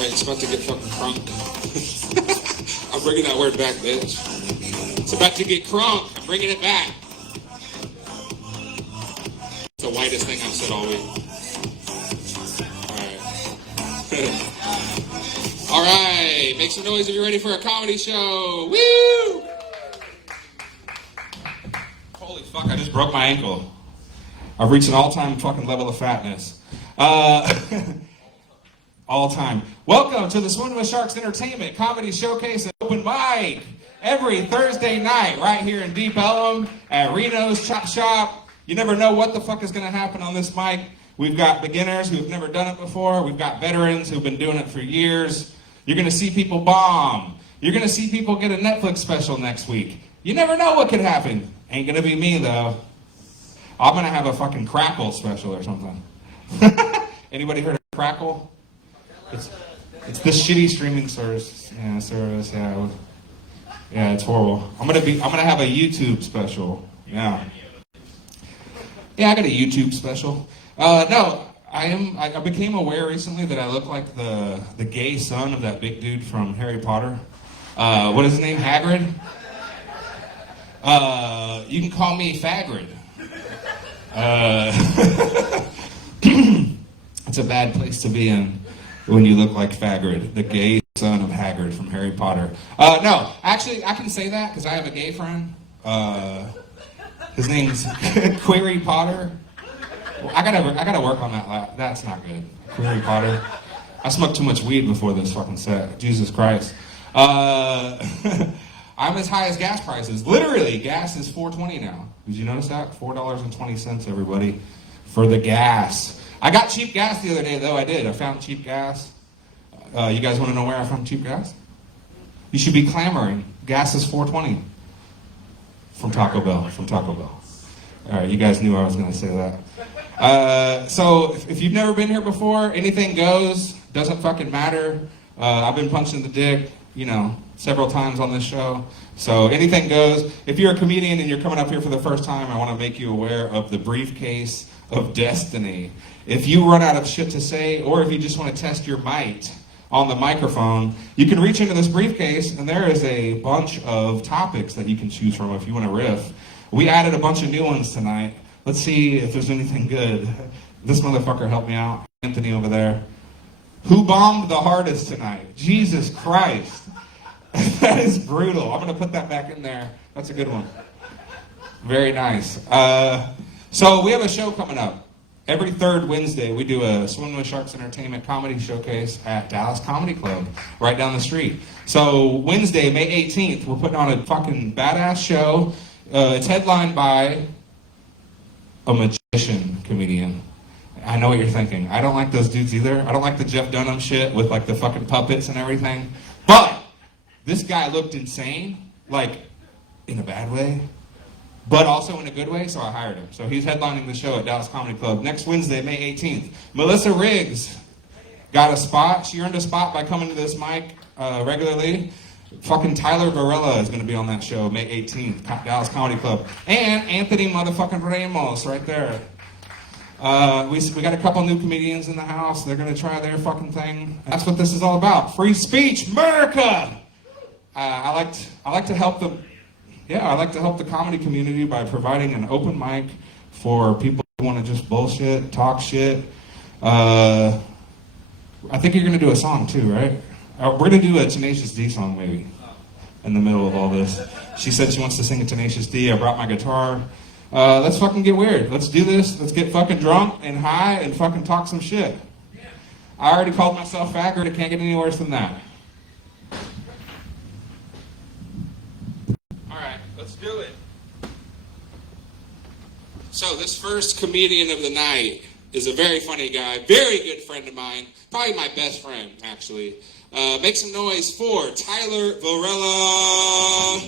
Alright, it's about to get fucking crunk. I'm bringing that word back, bitch. It's about to get crunk. I'm bringing it back. It's the whitest thing I've said all week. Alright. Alright, make some noise if you're ready for a comedy show. Woo! Holy fuck, I just broke my ankle. I've reached an all-time fucking level of fatness. All time. Welcome to the Swim with Sharks Entertainment Comedy Showcase and Open Mic every Thursday night right here in Deep Ellum at RENO'S Chop Shop. You never know what the fuck is going to happen on this mic. We've got beginners who've never done it before. We've got veterans who've been doing it for years. You're going to see people bomb. You're going to see people get a Netflix special next week. You never know what could happen. Ain't going to be me, though. I'm going to have a fucking Crackle special or something. Anybody heard of Crackle? It's this shitty streaming service. Yeah, it's horrible. I'm gonna have a YouTube special. Yeah, I got a YouTube special. No, I became aware recently that I look like the gay son of that big dude from Harry Potter. What is his name? Hagrid. You can call me Fagrid. It's a bad place to be in when you look like Fagrid, the gay son of Hagrid from Harry Potter. No, actually, I can say that because I have a gay friend. His name's Query Potter. Well, I gotta work on that. That's not good. Query Potter. I smoked too much weed before this fucking set. Jesus Christ. I'm as high as gas prices. Literally, gas is $4.20 now. Did you notice that? $4.20, everybody, for the gas. I got cheap gas the other day, though. I did. I found cheap gas. You guys want to know where I found cheap gas? You should be clamoring. Gas is $4.20 from Taco Bell. All right, you guys knew I was going to say that. So if you've never been here before, anything goes. Doesn't fucking matter. I've been punched in the dick, several times on this show. So anything goes. If you're a comedian and you're coming up here for the first time, I want to make you aware of the briefcase of destiny. If you run out of shit to say, or if you just want to test your might on the microphone, you can reach into this briefcase and there is a bunch of topics that you can choose from if you want to riff. We added a bunch of new ones tonight. Let's see if there's anything good. This motherfucker helped me out. Anthony over there. Who bombed the hardest tonight? Jesus Christ. That is brutal. I'm going to put that back in there. That's a good one. Very nice. So we have a show coming up. Every third Wednesday, we do a Swim with Sharks Entertainment comedy showcase at Dallas Comedy Club, right down the street. So Wednesday, May 18th, we're putting on a fucking badass show. It's headlined by a magician comedian. I know what you're thinking. I don't like those dudes either. I don't like the Jeff Dunham shit with like the fucking puppets and everything. But this guy looked insane, like in a bad way, but also in a good way, so I hired him. So he's headlining the show at Dallas Comedy Club next Wednesday, May 18th. Melissa Riggs got a spot. She earned a spot by coming to this mic regularly. Fucking Tyler Varela is going to be on that show, May 18th, Dallas Comedy Club. And Anthony motherfucking Ramos right there. We got a couple new comedians in the house. They're going to try their fucking thing. That's what this is all about. Free speech, America! I like to help the comedy community by providing an open mic for people who want to just bullshit, talk shit. I think you're going to do a song too, right? We're going to do a Tenacious D song maybe in the middle of all this. She said she wants to sing a Tenacious D. I brought my guitar. Let's fucking get weird. Let's do this. Let's get fucking drunk and high and fucking talk some shit. I already called myself Faggot. It can't get any worse than that. Let's do it. So this first comedian of the night is a very funny guy, very good friend of mine, probably my best friend, actually. Make some noise for Tyler Varela.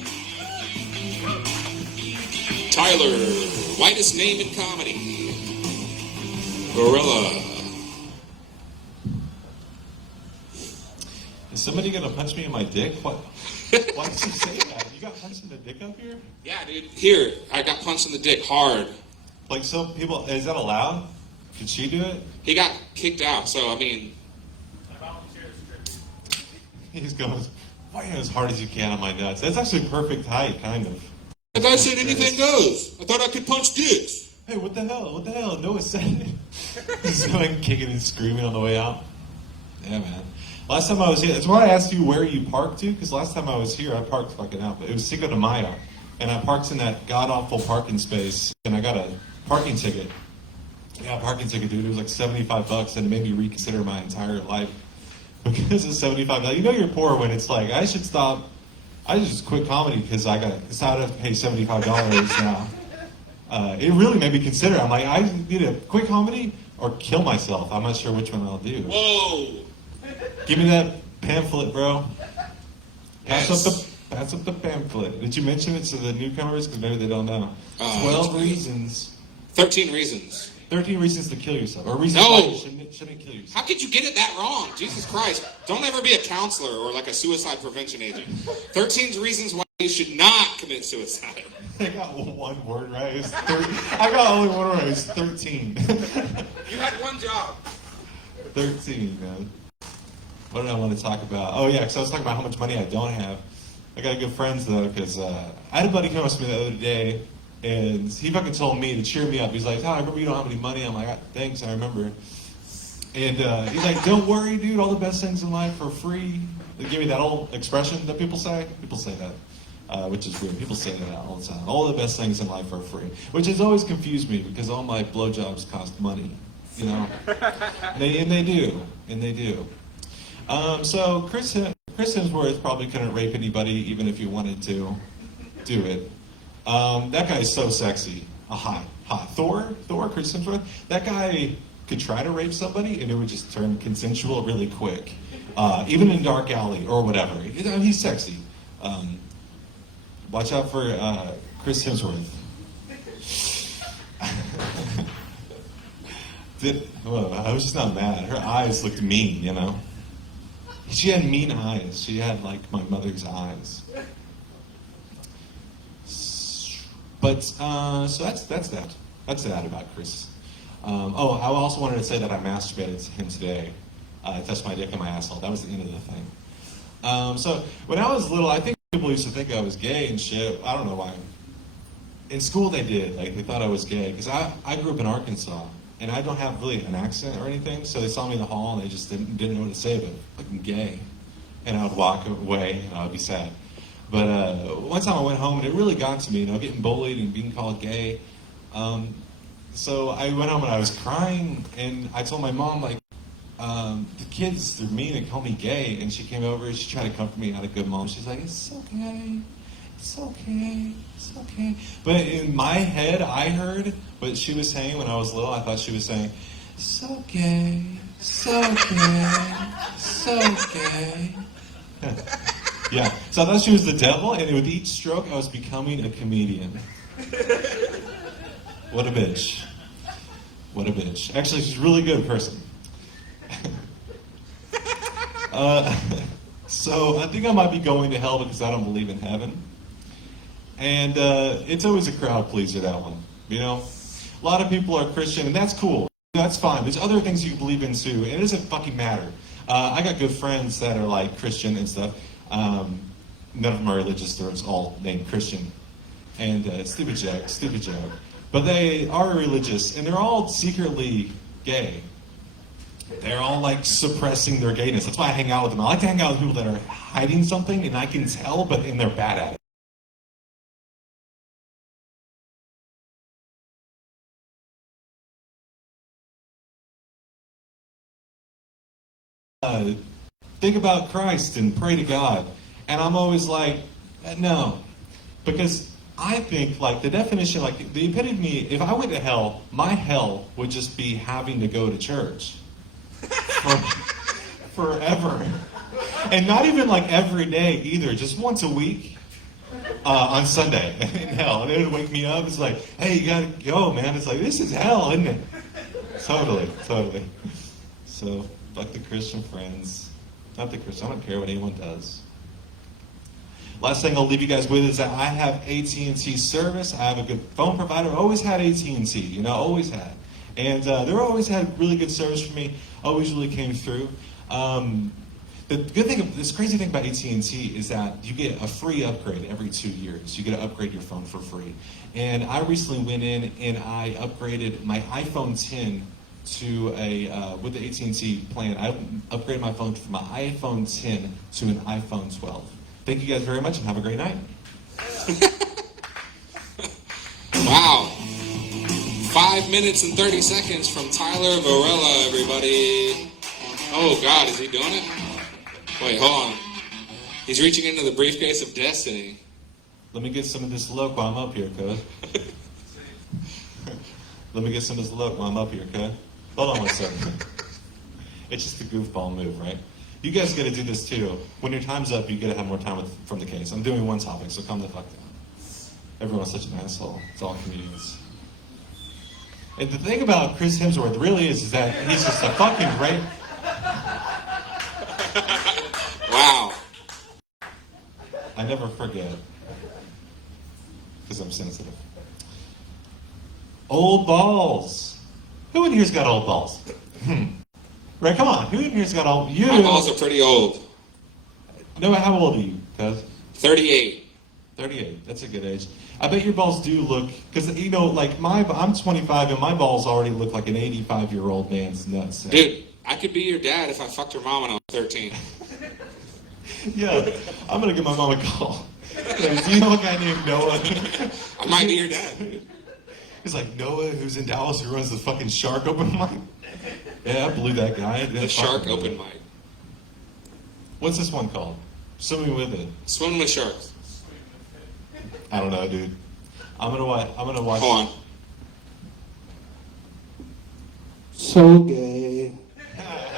Tyler, whitest name in comedy. Varela. Is somebody gonna punch me in my dick? What? Why did you say that? You got punched in the dick up here? Yeah, dude. Here, I got punched in the dick hard. Like, so people, is that allowed? Did she do it? He got kicked out, so I mean... He's going, why as hard as you can on my nuts? That's actually perfect height, kind of. The guy said anything goes. I thought I could punch dicks. Hey, what the hell? What the hell? Noah said it. He's going kicking and screaming on the way out. Yeah, man. Last time I was here, that's why I asked you where you parked to, because last time I was here, I parked fucking out. But it was Cinco de Mayo, and I parked in that god-awful parking space, and I got a parking ticket. Yeah, parking ticket, dude. It was like $75, and it made me reconsider my entire life. Because it's $75. You know you're poor when it's like, I should stop. I just quit comedy because I decided to pay $75 now. It really made me consider. I'm like, I need to quit comedy or kill myself. I'm not sure which one I'll do. Whoa! Give me that pamphlet, bro. Pass Yes. up the pamphlet. Did you mention it to the newcomers? Because maybe they don't know. 12 reasons. 13 reasons. 13 reasons to kill yourself. Or reasons No. why you shouldn't kill yourself. How could you get it that wrong? Jesus Christ. Don't ever be a counselor or like a suicide prevention agent. 13 reasons why you should not commit suicide. I got one word right. I got only one word right. It's 13. You had one job. 13, man. What did I want to talk about? Oh, yeah, because I was talking about how much money I don't have. I got good friends, though, because I had a buddy come up to me the other day, and he fucking told me to cheer me up. He's like, oh, I remember you don't have any money. I'm like, thanks, I remember. And he's like, don't worry, dude, all the best things in life are free. They give me that old expression that people say. People say that, which is weird. People say that all the time. All the best things in life are free, which has always confused me because all my blowjobs cost money, you know? And they do. So Chris Hemsworth probably couldn't rape anybody even if he wanted to do it. That guy is so sexy. Hot. Thor, Chris Hemsworth, that guy could try to rape somebody and it would just turn consensual really quick. Even in dark alley or whatever. You know, he's sexy. Watch out for Chris Hemsworth. I was just not mad. Her eyes looked mean, you know? She had mean eyes. She had, like, my mother's eyes. But, so that's that. That's that about Chris. I also wanted to say that I masturbated to him today. I touched my dick in my asshole. That was the end of the thing. So, when I was little, I think people used to think I was gay and shit. I don't know why. In school they did. Like, they thought I was gay. Because I grew up in Arkansas. And I don't have really an accent or anything, so they saw me in the hall and they just didn't know what to say, but fucking gay. And I would walk away and I would be sad. But one time I went home and it really got to me, you know, getting bullied and being called gay. So I went home and I was crying and I told my mom, like, the kids, they're mean and call me gay. And she came over and she tried to comfort me, not a good mom. She's like, it's okay. It's okay. It's okay. But in my head, I heard what she was saying when I was little. I thought she was saying, it's okay. It's okay. It's okay. Yeah. So I thought she was the devil, and with each stroke, I was becoming a comedian. What a bitch. What a bitch. Actually, she's a really good person. So I think I might be going to hell because I don't believe in heaven. And it's always a crowd pleaser, that one. You know? A lot of people are Christian, and that's cool. That's fine. There's other things you can believe in, too. And it doesn't fucking matter. I got good friends that are, like, Christian and stuff. None of them are religious. They're all named Christian. And stupid joke. But they are religious, and they're all secretly gay. They're all, like, suppressing their gayness. That's why I hang out with them. I like to hang out with people that are hiding something, and I can tell, and they're bad at it. Think about Christ and pray to God. And I'm always like, no. Because I think, like, the definition, like, the epitome, if I went to hell, my hell would just be having to go to church. Forever. And not even, like, every day either. Just once a week. On Sunday in hell. And it would wake me up. It's like, hey, you gotta go, man. It's like, this is hell, isn't it? Totally. So, fuck the Christian friends. Not the Christian. I don't care what anyone does. Last thing I'll leave you guys with is that I have AT&T service. I have a good phone provider. I always had AT&T, you know, always had. And they always had really good service for me. Always really came through. The good thing, this crazy thing about AT&T is that you get a free upgrade every 2 years. You get to upgrade your phone for free. And I recently went in and I upgraded my iPhone 10 to with the AT&T plan. I upgraded my phone from my iPhone 10 to an iPhone 12. Thank you guys very much and have a great night. Wow. 5 minutes and 30 seconds from Tyler Varela, everybody. Oh, God, is he doing it? Wait, hold on. He's reaching into the briefcase of destiny. Let me get some of this look while I'm up here, cuz. Let me get some of this look while I'm up here, cuz. Hold on one second. It's just a goofball move, right? You guys gotta do this too. When your time's up, you gotta have more time from the case. I'm doing one topic, so calm the fuck down. Everyone's such an asshole. It's all comedians. And the thing about Chris Hemsworth really is that he's just a fucking great... Wow. I never forget. Because I'm sensitive. Old balls. Who in here's got old balls? Right, come on. Who in here's got old... You. My balls are pretty old. No, how old are you, cuz? 38. 38. That's a good age. I bet your balls do look... Because, you know, like, I'm 25 and my balls already look like an 85-year-old man's nuts. Dude, I could be your dad if I fucked your mom when I was 13. Yeah, I'm going to give my mom a call. Do you know a guy named Noah? I might be your dad. He's like, Noah, who's in Dallas, who runs the fucking Shark Open Mic? Yeah, I blew that guy. The Shark Open Mic. What's this one called? Swimming with it. Swimming with sharks. I don't know, dude. I'm gonna watch. Hold on. So gay.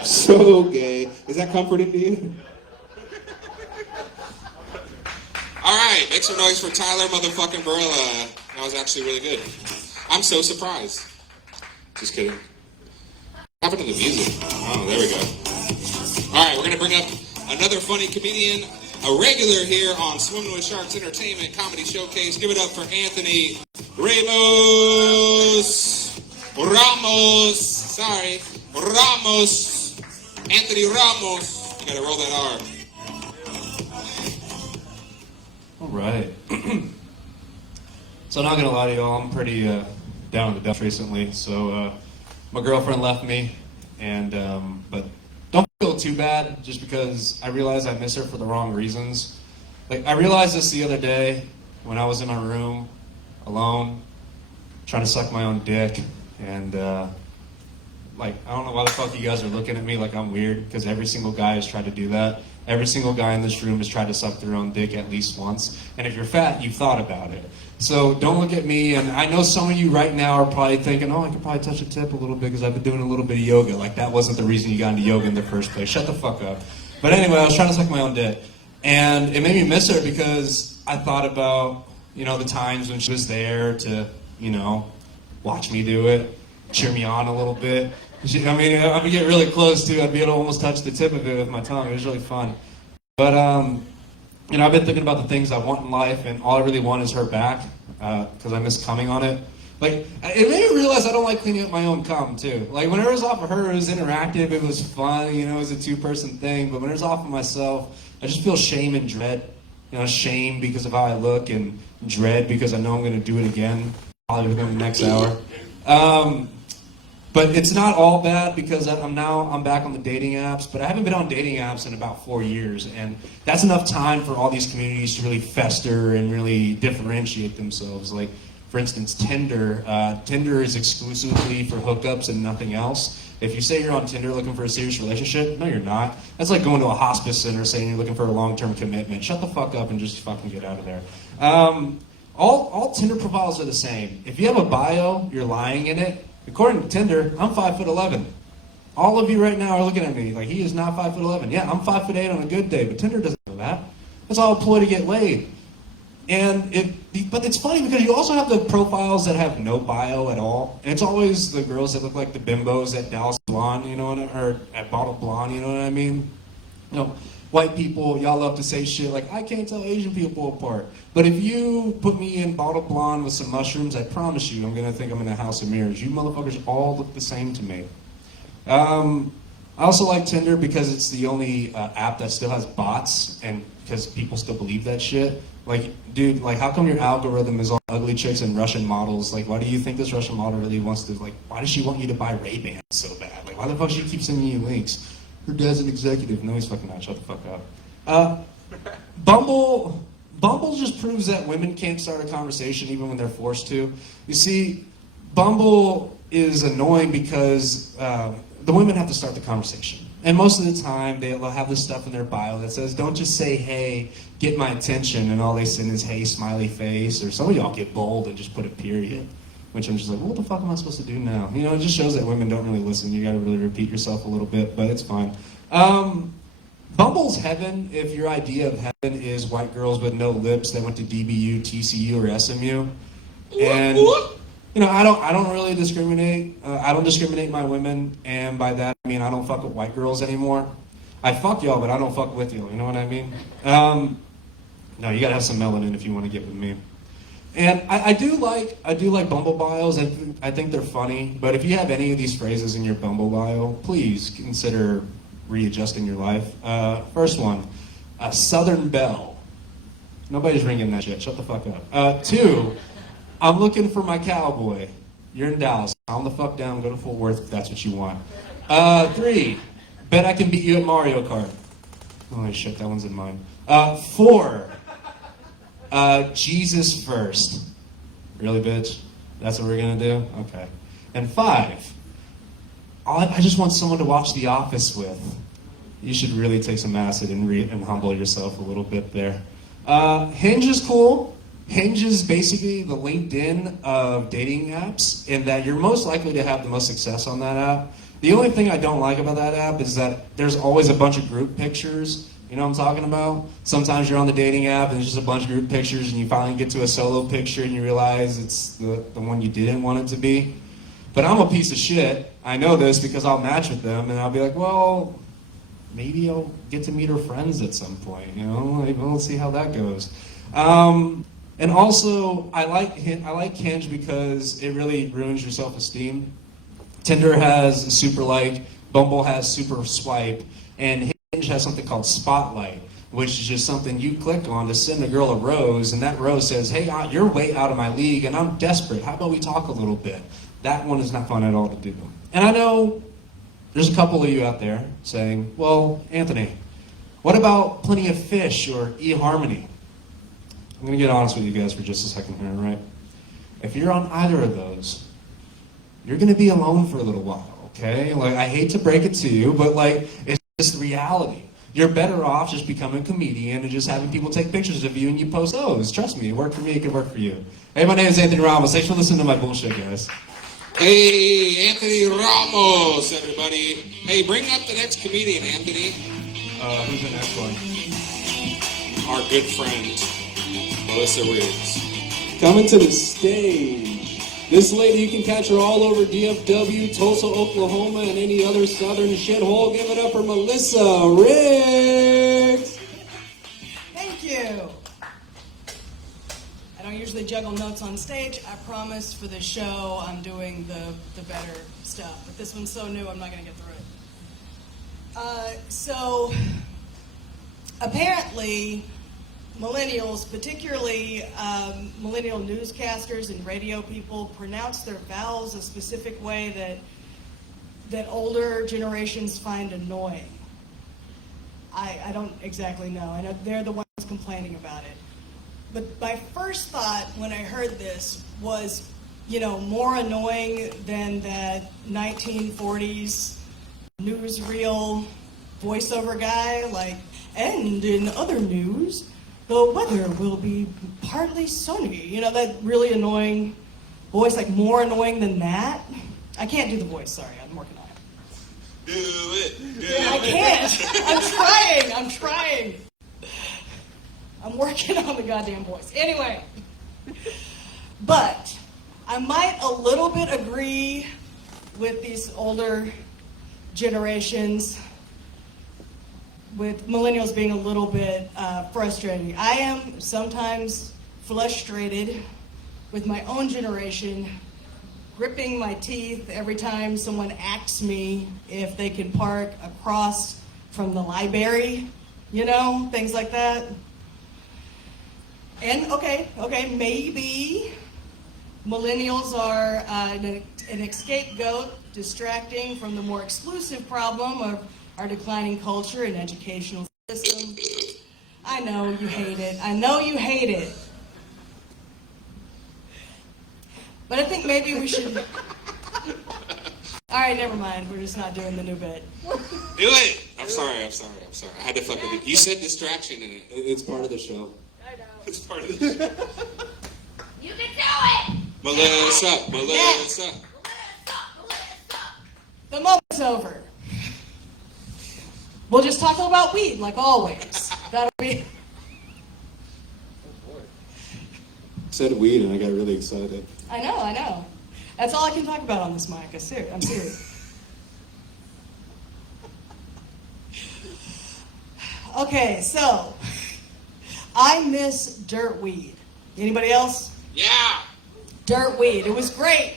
So gay. Is that comforting to you? All right, make some noise for Tyler motherfucking Varela. That was actually really good. I'm so surprised. Just kidding. What happened to the music? Oh, there we go. All right, we're gonna bring up another funny comedian, a regular here on Swimming with Sharks Entertainment Comedy Showcase. Give it up for Anthony Ramos. Sorry, Ramos. Anthony Ramos. You gotta roll that R. All right. So I'm not gonna lie to y'all, I'm pretty down in the dumps recently. So my girlfriend left me, and but don't feel too bad just because I realize I miss her for the wrong reasons. Like I realized this the other day when I was in my room alone, trying to suck my own dick, and like I don't know why the fuck you guys are looking at me like I'm weird, because every single guy has tried to do that. Every single guy in this room has tried to suck their own dick at least once. And if you're fat, you've thought about it. So don't look at me. And I know some of you right now are probably thinking, oh, I could probably touch a tip a little bit because I've been doing a little bit of yoga. Like that wasn't the reason you got into yoga in the first place. Shut the fuck up. But anyway, I was trying to suck my own dick. And it made me miss her because I thought about, you know, the times when she was there to, you know, watch me do it, cheer me on a little bit. I mean, I would get really close too. I'd be able to almost touch the tip of it with my tongue. It was really fun. But, you know, I've been thinking about the things I want in life, and all I really want is her back, because I miss coming on it. Like, it made me realize I don't like cleaning up my own cum, too. Like, when it was off of her, it was interactive, it was fun, you know, it was a two-person thing. But when it was off of myself, I just feel shame and dread. You know, shame because of how I look, and dread because I know I'm going to do it again, probably within the next hour. But it's not all bad because I'm back on the dating apps, but I haven't been on dating apps in about 4 years, and that's enough time for all these communities to really fester and really differentiate themselves. Like, for instance, Tinder. Tinder is exclusively for hookups and nothing else. If you say you're on Tinder looking for a serious relationship, no, you're not. That's like going to a hospice center saying you're looking for a long-term commitment. Shut the fuck up and just fucking get out of there. All Tinder profiles are the same. If you have a bio, you're lying in it. According to Tinder, I'm 5'11". All of you right now are looking at me like he is not 5'11". Yeah, I'm 5'8" on a good day, but Tinder doesn't know that. That's all a ploy to get laid. But it's funny because you also have the profiles that have no bio at all, and it's always the girls that look like the bimbos at Dallas Blonde, you know, or at Bottle Blonde, you know what I mean? You know, white people, y'all love to say shit like, I can't tell Asian people apart. But if you put me in Bottle Blonde with some mushrooms, I promise you I'm going to think I'm in a house of mirrors. You motherfuckers all look the same to me. I also like Tinder because it's the only app that still has bots, and because people still believe that shit. Like, dude, like, how come your algorithm is all ugly chicks and Russian models? Like, why do you think this Russian model really wants to, like, why does she want you to buy Ray-Bans so bad? Like, why the fuck does she keep sending you links? Her dad's an executive. No, he's fucking not. Shut the fuck up. Bumble just proves that women can't start a conversation even when they're forced to. You see, Bumble is annoying because the women have to start the conversation. And most of the time, they'll have this stuff in their bio that says, don't just say, hey, get my attention, and all they send is, hey, smiley face, or some of y'all get bold and just put a period, which I'm just like, well, what the fuck am I supposed to do now? You know, it just shows that women don't really listen. You gotta really repeat yourself a little bit, but it's fine. Bumble's heaven if your idea of heaven is white girls with no lips that went to DBU, TCU, or SMU. And you know, I don't really discriminate. I don't discriminate my women, and by that I mean I don't fuck with white girls anymore. I fuck y'all, but I don't fuck with y'all. You know what I mean? No, you gotta have some melanin if you want to get with me. And I do like Bumble bios. I think they're funny. But if you have any of these phrases in your Bumble bio, please consider readjusting your life. First one, Southern Belle. Nobody's ringing that shit. Shut the fuck up. 2, I'm looking for my cowboy. You're in Dallas. Calm the fuck down. Go to Fort Worth if that's what you want. 3, bet I can beat you at Mario Kart. Oh shit, that one's in mine. 4, Jesus first. Really, bitch? That's what we're gonna do? Okay. And 5, I just want someone to watch The Office with. You should really take some acid and humble yourself a little bit there. Hinge is cool. Hinge is basically the LinkedIn of dating apps in that you're most likely to have the most success on that app. The only thing I don't like about that app is that there's always a bunch of group pictures. You know what I'm talking about? Sometimes you're on the dating app and there's just a bunch of group pictures and you finally get to a solo picture and you realize it's the one you didn't want it to be. But I'm a piece of shit. I know this because I'll match with them and I'll be like, well, maybe I'll get to meet her friends at some point. You know, like, we'll see how that goes. And also, I like Hinge because it really ruins your self-esteem. Tinder has super like, Bumble has super swipe, and Hinge has something called Spotlight, which is just something you click on to send a girl a rose, and that rose says, hey, you're way out of my league, and I'm desperate. How about we talk a little bit? That one is not fun at all to do. And I know there's a couple of you out there saying, well, Anthony, what about Plenty of Fish or eHarmony? I'm going to get honest with you guys for just a second here, right? If you're on either of those, you're going to be alone for a little while, okay? Like, I hate to break it to you, but, like, it's just the reality. You're better off just becoming a comedian and just having people take pictures of you and you post those. Trust me, it worked for me, it could work for you. Hey, my name is Anthony Ramos. Thanks for listening to my bullshit, guys. Hey, Anthony Ramos, everybody. Hey, bring up the next comedian, Anthony. Who's the next one? Our good friend, Melissa Riggs. Coming to the stage. This lady, you can catch her all over DFW, Tulsa, Oklahoma, and any other southern shithole. Give it up for Melissa Riggs. Thank you. I don't usually juggle notes on stage. I promise for this show I'm doing the better stuff. But this one's so new, I'm not going to get through it. So, apparently, millennials, particularly millennial newscasters and radio people, pronounce their vowels a specific way that older generations find annoying. I don't exactly know. I know they're the ones complaining about it. But my first thought when I heard this was, you know, more annoying than that 1940s newsreel voiceover guy, like, and in other news, the weather will be partly sunny. You know, that really annoying voice, like more annoying than that. I can't do the voice, sorry, I'm working on it. Do it. I can't. I'm trying. I'm working on the goddamn voice. Anyway, but I might a little bit agree with these older generations, with millennials being a little bit frustrating. I am sometimes frustrated with my own generation gripping my teeth every time someone asks me if they can park across from the library, you know, things like that. And okay, maybe millennials are an scapegoat, distracting from the more exclusive problem of our declining culture and educational system. I know you hate it. I know you hate it. But I think maybe we should... All right, never mind. We're just not doing the new bit. Do it! I'm sorry. I had to fuck with it. You said distraction in it. It's part of the show. I know. It's part of the show. You can do it! Melissa. The moment's over. We'll just talk about weed, like always. That'll be... Said weed and I got really excited. I know. That's all I can talk about on this mic. I'm serious. Okay, so I miss dirt weed. Anybody else? Yeah! Dirt weed. It was great.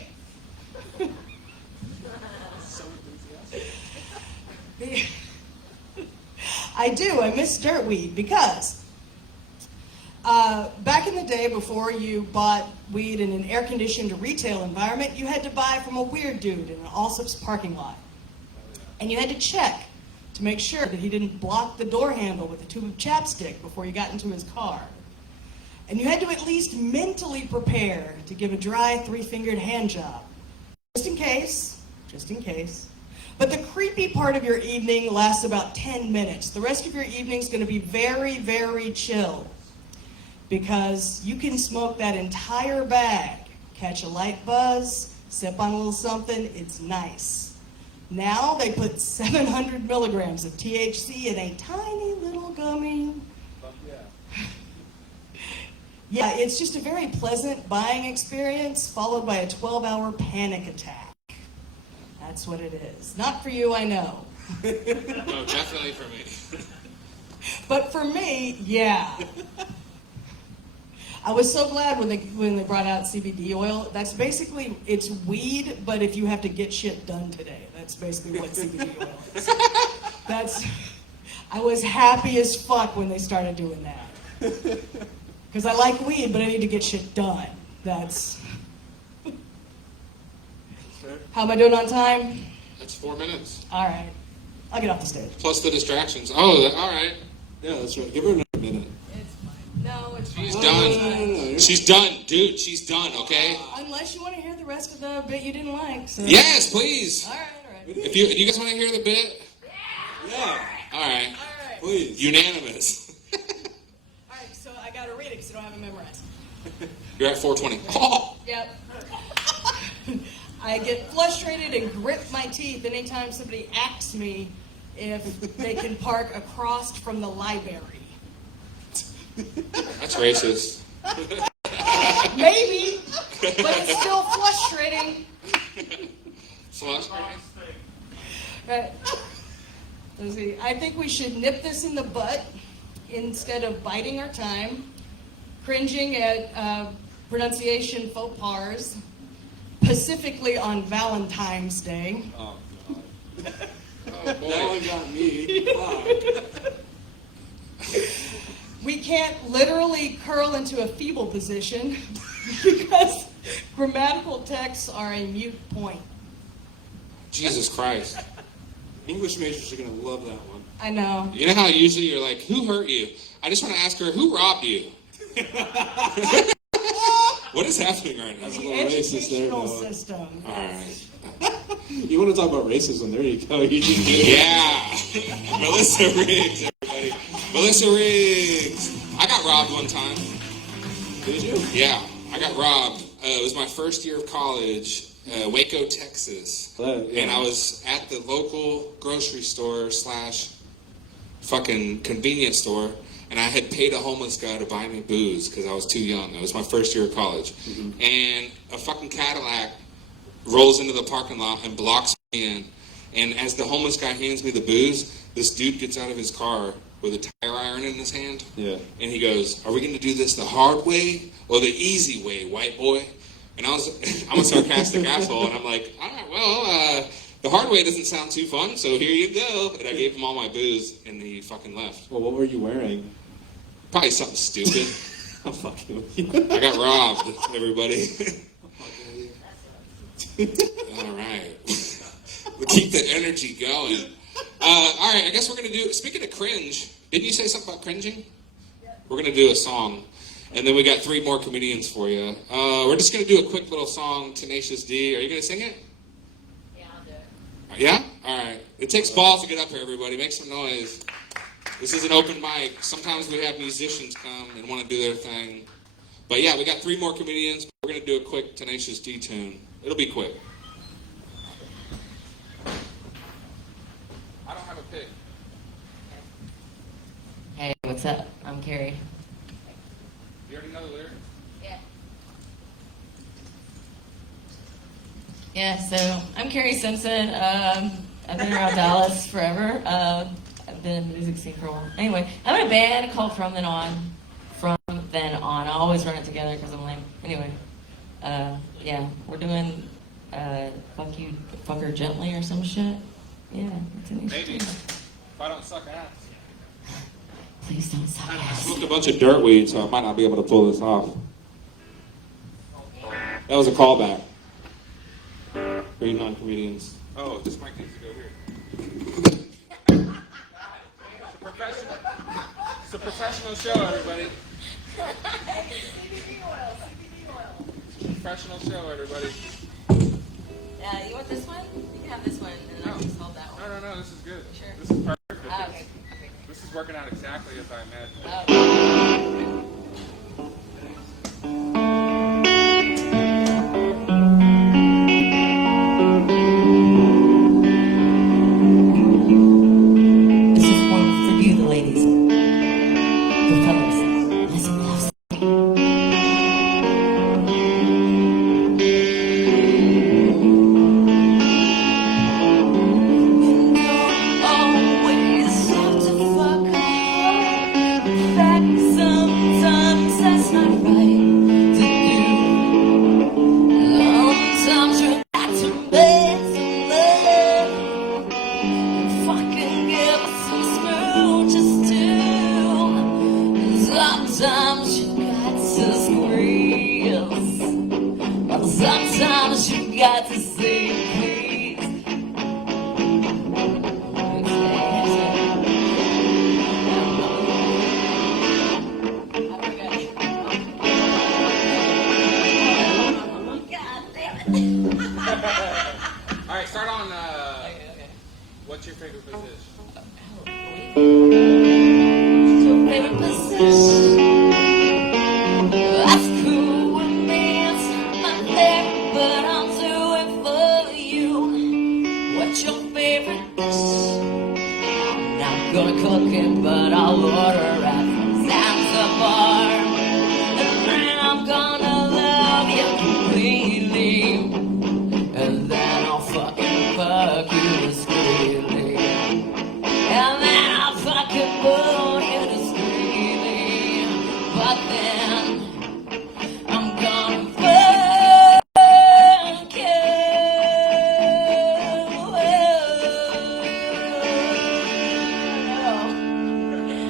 I do. I miss dirt weed because back in the day, before you bought weed in an air-conditioned retail environment, you had to buy from a weird dude in an Allsup's parking lot. And you had to check to make sure that he didn't block the door handle with a tube of chapstick before you got into his car. And you had to at least mentally prepare to give a dry three-fingered hand job. Just in case. But the creepy part of your evening lasts about 10 minutes. The rest of your evening's going to be very, very chill. Because you can smoke that entire bag, catch a light buzz, sip on a little something, it's nice. Now they put 700 milligrams of THC in a tiny little gummy. Yeah, it's just a very pleasant buying experience followed by a 12-hour panic attack. That's what it is. Not for you, I know. No, definitely for me. But for me, yeah. I was so glad when they brought out CBD oil. That's basically, it's weed, but if you have to get shit done today, that's basically what CBD oil is. I was happy as fuck when they started doing that. Because I like weed, but I need to get shit done. That's... How am I doing on time? That's 4 minutes. All right. I'll get off the stage. Plus the distractions. Oh, all right. Yeah, that's right. Give her another minute. It's fine. No, it's fine. She's done. No. She's done. Dude, she's done, okay? Unless you want to hear the rest of the bit you didn't like. So. Yes, please. All right. If you guys want to hear the bit? Yeah, All right. please. Unanimous. All right, so I got to read it because I don't have it memorized. You're at 420. Oh! Yep. I get frustrated and grip my teeth anytime somebody asks me if they can park across from the library. That's racist. Maybe, but it's still frustrating. Flush. Right. Let's see. I think we should nip this in the butt instead of biding our time, cringing at pronunciation faux pas, specifically on Valentine's Day. Oh, God. Oh, That boy. one got me. Fuck. We can't literally curl into a feeble position because grammatical texts are a mute point. Jesus Christ. English majors are going to love that one. I know. You know how usually you're like, who hurt you? I just want to ask her, who robbed you? What is happening right now? The little racist there, educational though. system. All right. You want to talk about racism? There you go. You can do it. Yeah. Melissa Riggs, everybody. Melissa Riggs. I got robbed one time. Did you? Yeah, I got robbed. It was my first year of college, Waco, Texas. Yeah. And I was at the local grocery store / fucking convenience store, and I had paid a homeless guy to buy me booze because I was too young. It was my first year of college. Mm-hmm. And a fucking Cadillac rolls into the parking lot and blocks me in. And as the homeless guy hands me the booze, this dude gets out of his car with a tire iron in his hand. Yeah. And he goes, are we going to do this the hard way or the easy way, white boy? And I'm a sarcastic asshole, and I'm like, all right, well, the hard way doesn't sound too fun, so here you go. And I gave him all my booze, and he fucking left. Well, what were you wearing? Probably something stupid. I'm fucking with you. I got robbed, everybody. All right. We'll keep the energy going. All right, I guess we're going to do, speaking of cringe, didn't you say something about cringing? We're going to do a song. And then we got 3 more comedians for you. We're just going to do a quick little song, Tenacious D. Are you going to sing it? Yeah, I'll do it. Yeah? All right. It takes balls to get up here, everybody. Make some noise. This is an open mic. Sometimes we have musicians come and want to do their thing. But yeah, we got 3 more comedians. We're going to do a quick Tenacious D tune. It'll be quick. I don't have a pick. Hey, what's up? I'm Carrie. You already know the lyrics? Yeah. Yeah, so I'm Carrie Simpson. I've been around Dallas forever. I've been in the music scene for a while. Anyway, I'm in a band called From Then On. From Then On. I always run it together because I'm lame. Anyway, yeah, we're doing Fuck You, Fuck Her Gently or some shit. Yeah, it's an Maybe. If I don't suck ass. Please don't suck I ass. smoked a bunch of dirt weed, so I might not be able to pull this off. That was a callback. 3 non-comedians. Oh, this mic needs to go here. It's a professional show, everybody. It's a professional show, everybody. You want this one? You can have this one, and then I'll just hold that one. No, this is good. Sure. This is perfect. Okay. This is working out exactly as I imagined. This is one for you, the ladies. The fellas. Listen close. Always have to fuck up. In fact, sometimes that's not right to do. Sometimes you got to make some love. Fucking give us some smooches too. Sometimes you got to squeeze. Well, sometimes you got to say please. God damn it. All right, start on, what's your favorite position? Favorite position. That's cool with me. It's not fair, but I'll do it for you. What's your favorite dish? I'm not gonna cook it, but I'll order at Zanzibar. And then I'm gonna love you completely. And then I'll fucking fuck you discreetly. And then I'll fucking bone you discreetly. But then I'm gonna fuck you.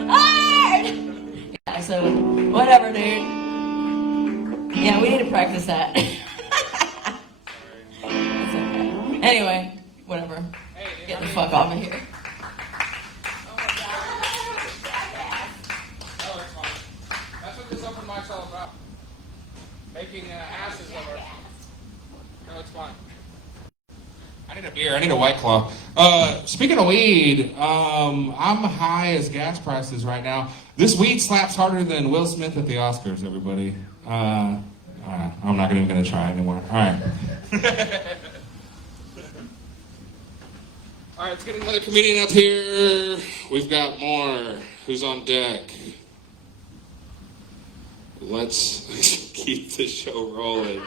Hard! Yeah, so whatever, dude. Yeah, we need to practice that. It's okay. Anyway, whatever. Get the fuck off of here. Oh, it's fine. That's what this open mic's all about. Making asses of our... No, it's fine. I need a beer. I need a White Claw. Speaking of weed, I'm high as gas prices right now. This weed slaps harder than Will Smith at the Oscars, everybody. I'm not even going to try anymore. All right. All right, let's get another comedian up here. We've got more. Who's on deck? Let's keep the show rolling.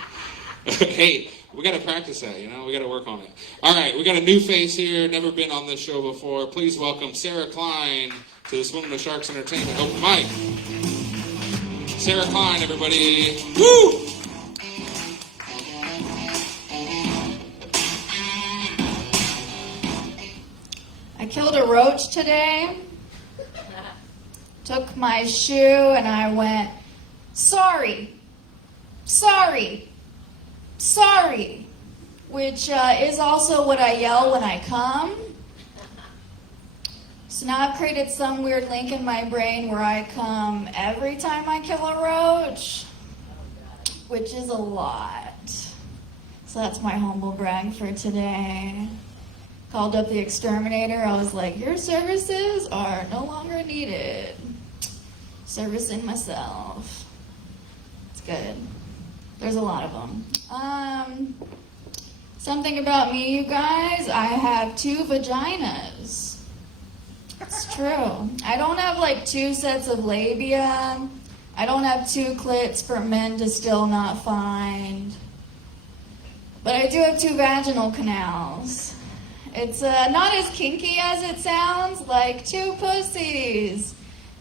Hey, we got to practice that, we got to work on it. All right, we got a new face here, never been on this show before. Please welcome Sarah Klein to the Swimming with Sharks Entertainment open mic. Sarah Klein, everybody. Woo! killed a roach today. Took my shoe and I went, sorry, sorry, sorry, which is also what I yell when I come. So now I've created some weird link in my brain where I come every time I kill a roach, which is a lot. So that's my humble brag for today. Called up the exterminator. I was like, your services are no longer needed. Servicing myself. It's good. There's a lot of them. Something about me, you guys. I have 2 vaginas. It's true. I don't have like 2 sets of labia. I don't have 2 clits for men to still not find. But I do have 2 vaginal canals. It's not as kinky as it sounds, like 2 pussies.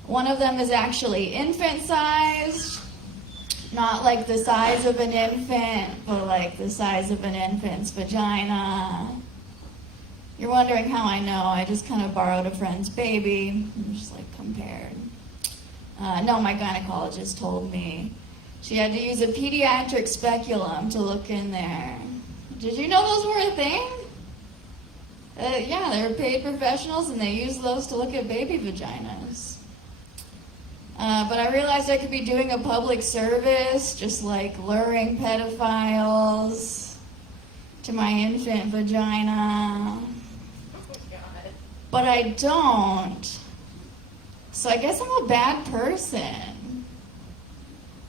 One of them is actually infant-sized, not like the size of an infant, but like the size of an infant's vagina. You're wondering how I know. I just kind of borrowed a friend's baby and just like compared. No, my gynecologist told me she had to use a pediatric speculum to look in there. Did you know those were a thing? Yeah, they're paid professionals and they use those to look at baby vaginas. But I realized I could be doing a public service, just like luring pedophiles to my infant vagina. But I don't. So I guess I'm a bad person.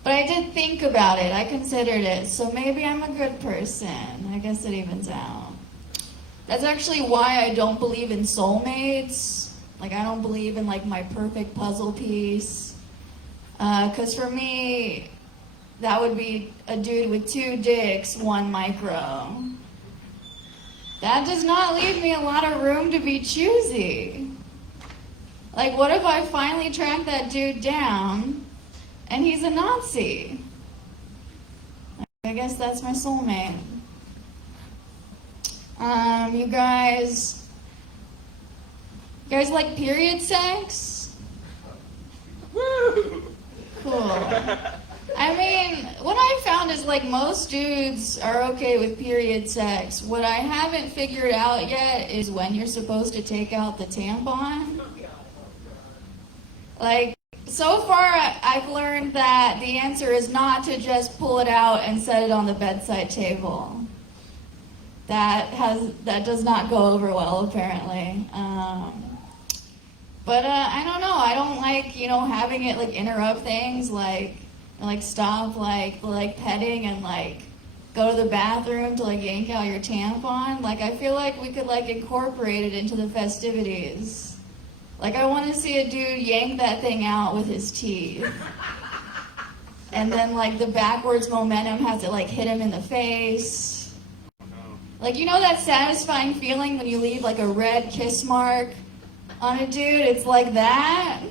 But I did think about it. I considered it. So maybe I'm a good person. I guess it evens out. That's actually why I don't believe in soulmates. Like, I don't believe in, like, my perfect puzzle piece. Because for me, that would be a dude with 2 dicks, 1 micro. That does not leave me a lot of room to be choosy. Like, what if I finally track that dude down and he's a Nazi? I guess that's my soulmate. You guys like period sex? Woo! Cool. I mean, what I found is like most dudes are okay with period sex. What I haven't figured out yet is when you're supposed to take out the tampon. Like, so far I've learned that the answer is not to just pull it out and set it on the bedside table. That does not go over well, apparently. But I don't know. I don't like, having it like interrupt things, like stop like petting and like go to the bathroom to like yank out your tampon. Like, I feel like we could like incorporate it into the festivities. Like, I want to see a dude yank that thing out with his teeth. And then like the backwards momentum has to like hit him in the face. Like, that satisfying feeling when you leave like a red kiss mark on a dude? It's like that,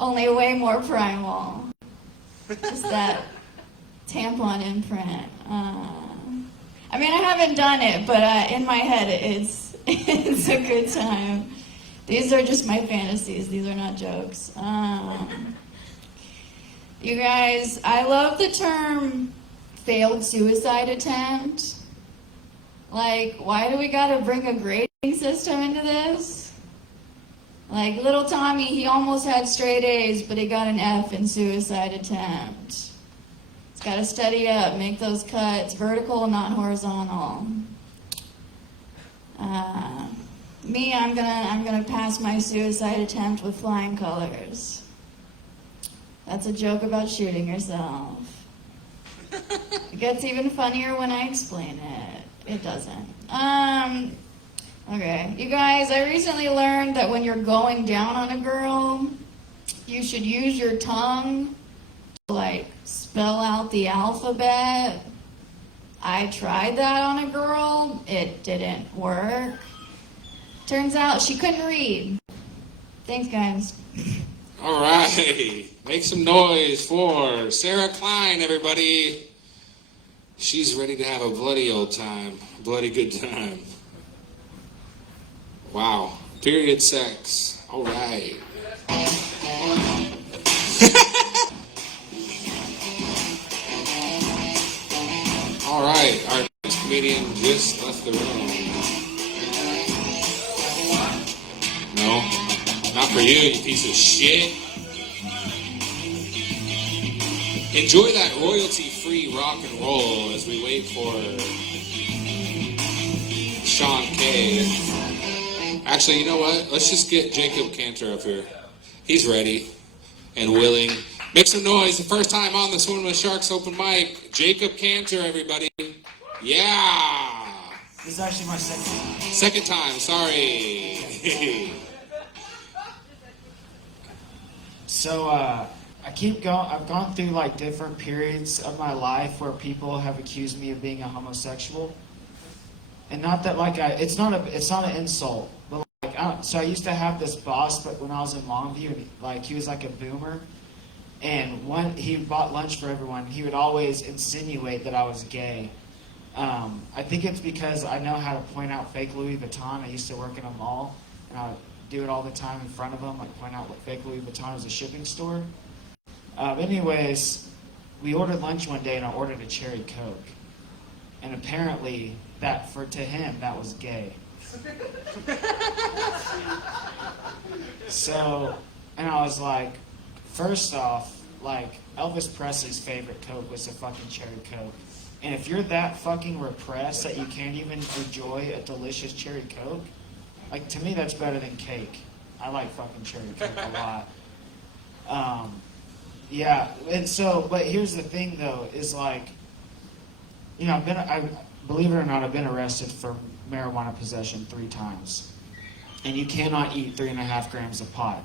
only way more primal. Just that tampon imprint. I mean, I haven't done it, but in my head, it's a good time. These are just my fantasies. These are not jokes. You guys, I love the term failed suicide attempt. Like, why do we gotta bring a grading system into this? Like, little Tommy, he almost had straight A's, but he got an F in suicide attempt. He's gotta study up, make those cuts vertical, not horizontal. Me, I'm gonna pass my suicide attempt with flying colors. That's a joke about shooting yourself. It gets even funnier when I explain it. It doesn't. Okay. You guys, I recently learned that when you're going down on a girl, you should use your tongue to, like, spell out the alphabet. I tried that on a girl. It didn't work. Turns out she couldn't read. Thanks, guys. All right. Make some noise for Sarah Klein, everybody. She's ready to have a bloody old time. Bloody good time. Wow. Period sex. All right. All right. Our next comedian just left the room. No, not for you, you piece of shit. Enjoy that royalty-free rock and roll as we wait for Sean K. Actually, you know what? Let's just get Jacob Cantor up here. He's ready and willing. Make some noise. The first time on the Swim with Sharks open mic. Jacob Cantor, everybody. Yeah. This is actually my second time. Second time, sorry. So, I keep going. I've gone through like different periods of my life where people have accused me of being a homosexual, and not that like it's not an insult, but like so I used to have this boss, but when I was in Longview, and like he was like a boomer, and when he bought lunch for everyone, he would always insinuate that I was gay. I think it's because I know how to point out fake Louis Vuitton. I used to work in a mall, and I would do it all the time in front of them, like point out what fake Louis Vuitton is a shipping store. Anyways, we ordered lunch one day and I ordered a cherry Coke. And apparently, to him, that was gay. So, and I was like, first off, like, Elvis Presley's favorite Coke was a fucking cherry Coke. And if you're that fucking repressed that you can't even enjoy a delicious cherry Coke, like, to me, that's better than cake. I like fucking cherry Coke a lot. Yeah, and so, but here's the thing, though, is like, you know, believe it or not, I've been arrested for marijuana possession 3 times. And you cannot eat 3.5 grams of pot.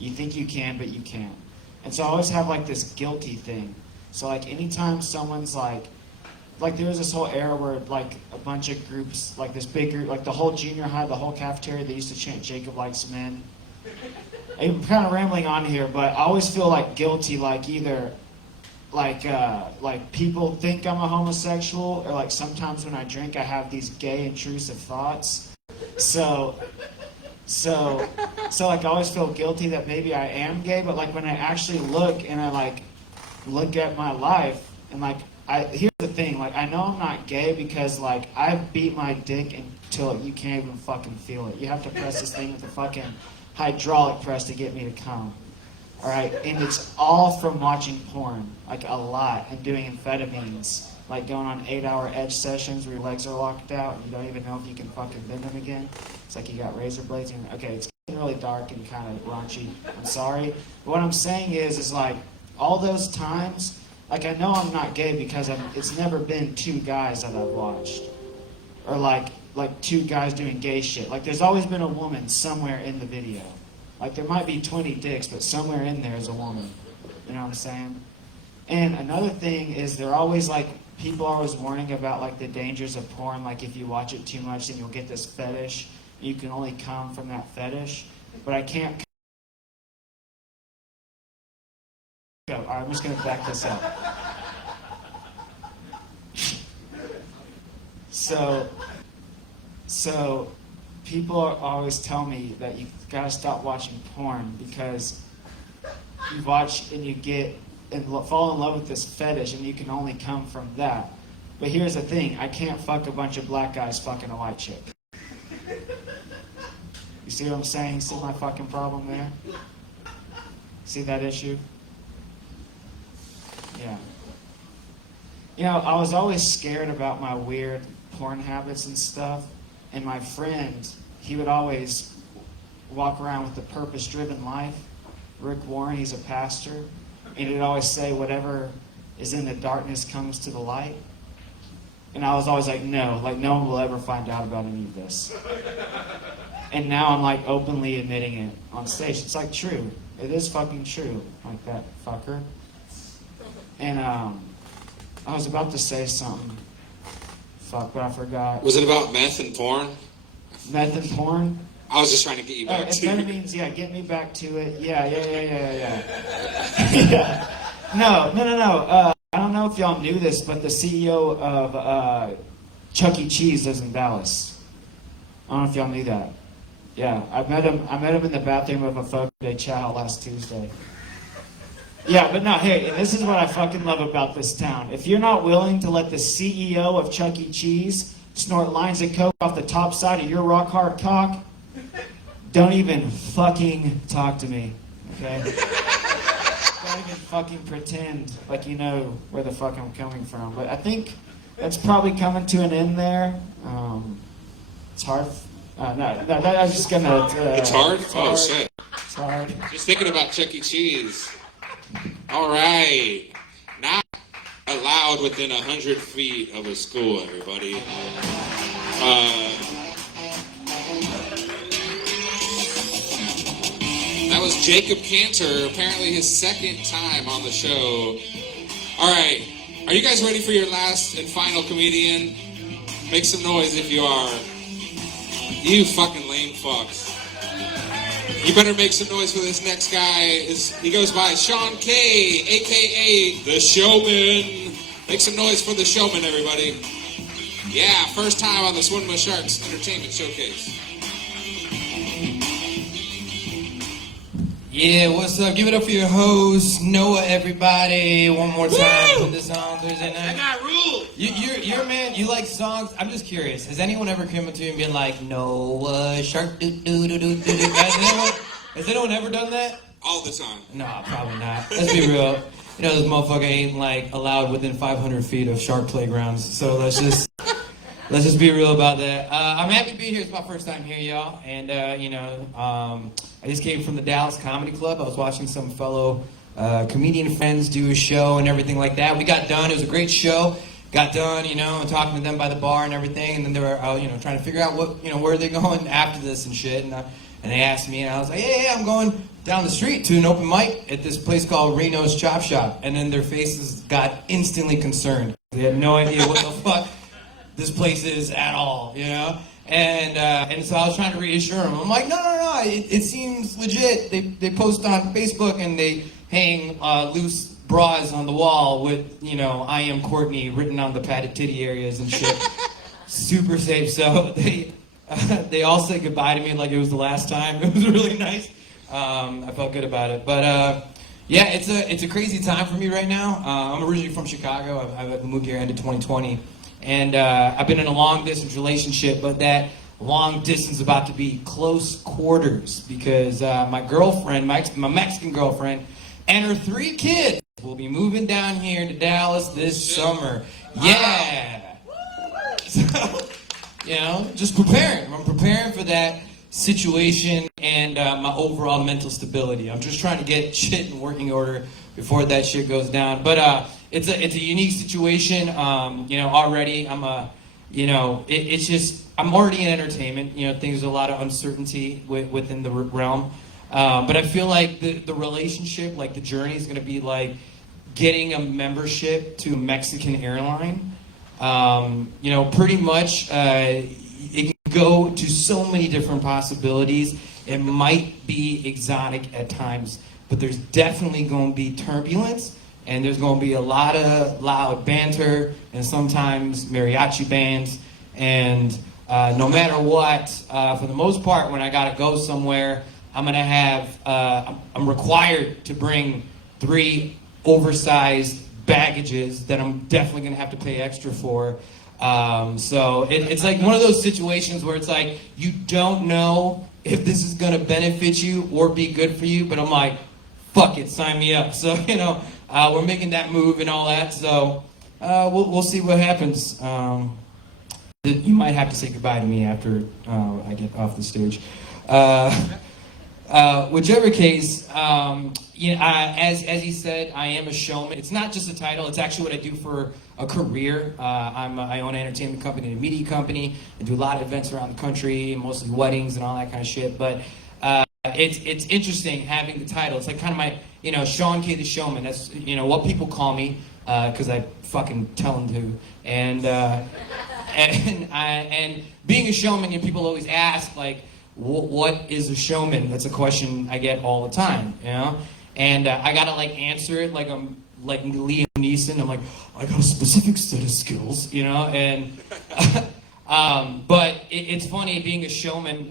You think you can, but you can't. And so I always have, like, this guilty thing. So, like, anytime someone's like there was this whole era where, like, a bunch of groups, like this big group, like the whole junior high, the whole cafeteria, they used to chant Jacob Likes Men. I'm kind of rambling on here, but I always feel like guilty, like either like people think I'm a homosexual, or like sometimes when I drink I have these gay intrusive thoughts. So like I always feel guilty that maybe I am gay, but like when I actually look and I like look at my life and like here's the thing, like I know I'm not gay because like I beat my dick until you can't even fucking feel it. You have to press this thing with a fucking hydraulic press to get me to come. Alright? And it's all from watching porn. Like a lot. And doing amphetamines. Like going on 8-hour edge sessions where your legs are locked out and you don't even know if you can fucking bend them again. It's like you got razor blades. And, okay, it's getting really dark and kind of raunchy. I'm sorry. But what I'm saying is like all those times, like I know I'm not gay because it's never been 2 guys that I've watched. Or like 2 guys doing gay shit. Like there's always been a woman somewhere in the video. Like there might be 20 dicks, but somewhere in there is a woman. You know what I'm saying? And another thing is they're always like, people are always warning about like the dangers of porn. Like if you watch it too much, then you'll get this fetish. You can only come from that fetish. But I can't. All right, I'm just going to back this up. So people always tell me that you gotta stop watching porn because you watch and you get and fall in love with this fetish and you can only come from that. But here's the thing, I can't fuck a bunch of black guys fucking a white chick. You see what I'm saying? See my fucking problem there? See that issue? Yeah. You know, I was always scared about my weird porn habits and stuff. And my friend, he would always walk around with the purpose-driven life. Rick Warren, he's a pastor. And he'd always say, whatever is in the darkness comes to the light. And I was always like, no one will ever find out about any of this. And now I'm like openly admitting it on stage. It's like true. It is fucking true. Like that fucker. And I was about to say something. Fuck, but I forgot. Was it about meth and porn? Meth and porn? I was just trying to get you back to it. Amphetamines, yeah, get me back to it. Yeah. Yeah. No. I don't know if y'all knew this, but the CEO of Chuck E. Cheese lives in Dallas. I don't know if y'all knew that. Yeah, I met him in the bathroom of a Fogo de Chao last Tuesday. Yeah, but no, hey, this is what I fucking love about this town. If you're not willing to let the CEO of Chuck E. Cheese snort lines of coke off the top side of your rock hard cock, don't even fucking talk to me, okay? Don't even fucking pretend like you know where the fuck I'm coming from. But I think that's probably coming to an end there. It's hard. No, I was just gonna. It's hard? It's Oh, hard. shit. It's hard. Just thinking about Chuck E. Cheese. All right. Not allowed within 100 feet of a school, everybody. That was Jacob Cantor, apparently his second time on the show. All right. Are you guys ready for your last and final comedian? Make some noise if you are. You fucking lame fucks. You better make some noise for this next guy. He goes by Sean K, a.k.a. The Showman. Make some noise for The Showman, everybody. Yeah, first time on the Swim with Sharks Entertainment Showcase. Yeah, what's up? Give it up for your host, Noah, everybody. One more time for this on Thursday night. I got rules. You're a man, you like songs. I'm just curious. Has anyone ever come up to you and been like, Noah, shark, doo doo doo doo doo? Has anyone ever done that? All the time. No, probably not. Let's be real. You know, this motherfucker ain't like allowed within 500 feet of shark playgrounds. So let's just be real about that. I'm happy to be here. It's my first time here, y'all. And, I just came from the Dallas Comedy Club. I was watching some fellow comedian friends do a show and everything like that. We got done. It was a great show. Got done, and talking to them by the bar and everything. And then they were, trying to figure out what, where are they going after this and shit. And they asked me, and I was like, yeah, I'm going down the street to an open mic at this place called RENO'S Chop Shop. And then their faces got instantly concerned. They had no idea what the fuck this place is at all, And so I was trying to reassure them. I'm like, no, it seems legit. They post on Facebook and they hang loose bras on the wall with, I am Courtney written on the padded titty areas and shit. Super safe. So they all said goodbye to me like it was the last time. It was really nice. I felt good about it. But yeah, it's a crazy time for me right now. I'm originally from Chicago. I've moved here end of 2020. And I've been in a long-distance relationship, but that long distance is about to be close quarters because my girlfriend, my Mexican girlfriend, and her 3 kids will be moving down here to Dallas this summer. Yeah! So, just preparing. I'm preparing for that situation and my overall mental stability. I'm just trying to get shit in working order before that shit goes down. But it's a unique situation. Already I'm it's just I'm already in entertainment. There's a lot of uncertainty within the realm. But I feel like the relationship, like the journey, is going to be like getting a membership to a Mexican airline. Pretty much it can go to so many different possibilities. It might be exotic at times, but there's definitely going to be turbulence, and there's going to be a lot of loud banter, and sometimes mariachi bands, and no matter what, for the most part, when I gotta go somewhere, I'm gonna have, I'm required to bring 3 oversized baggages that I'm definitely gonna have to pay extra for. So it's like one of those situations where it's like, you don't know if this is gonna benefit you or be good for you, but I'm like, fuck it, sign me up. So, we're making that move and all that, so we'll see what happens. You might have to say goodbye to me after I get off the stage. Whichever case, as he said, I am a showman. It's not just a title, it's actually what I do for a career. I own an entertainment company and a media company. I do a lot of events around the country, mostly weddings and all that kind of shit, but it's interesting having the title. It's like kind of my, Sean K. the Showman. That's, what people call me, because I fucking tell them to. And being a showman, people always ask, like, what is a showman? That's a question I get all the time, And I gotta, answer it like I'm, like Liam Neeson. I'm like, I got a specific set of skills, And, but it's funny, being a showman,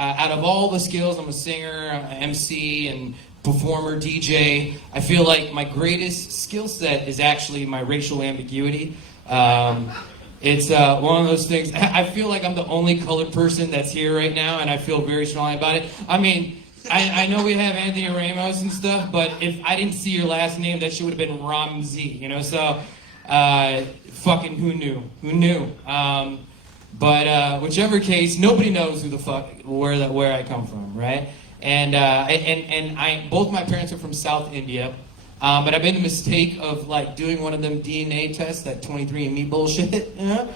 out of all the skills, I'm a singer, MC, and performer, DJ. I feel like my greatest skill set is actually my racial ambiguity. It's one of those things. I feel like I'm the only colored person that's here right now, and I feel very strongly about it. I mean, I know we have Anthony Ramos and stuff, but if I didn't see your last name, that shit would have been Ramzi, you know? So, fucking who knew? Who knew? But whichever case, nobody knows who the fuck, where I come from, right? And I both my parents are from South India. But I made the mistake of like doing one of them DNA tests, that 23andMe bullshit, you know?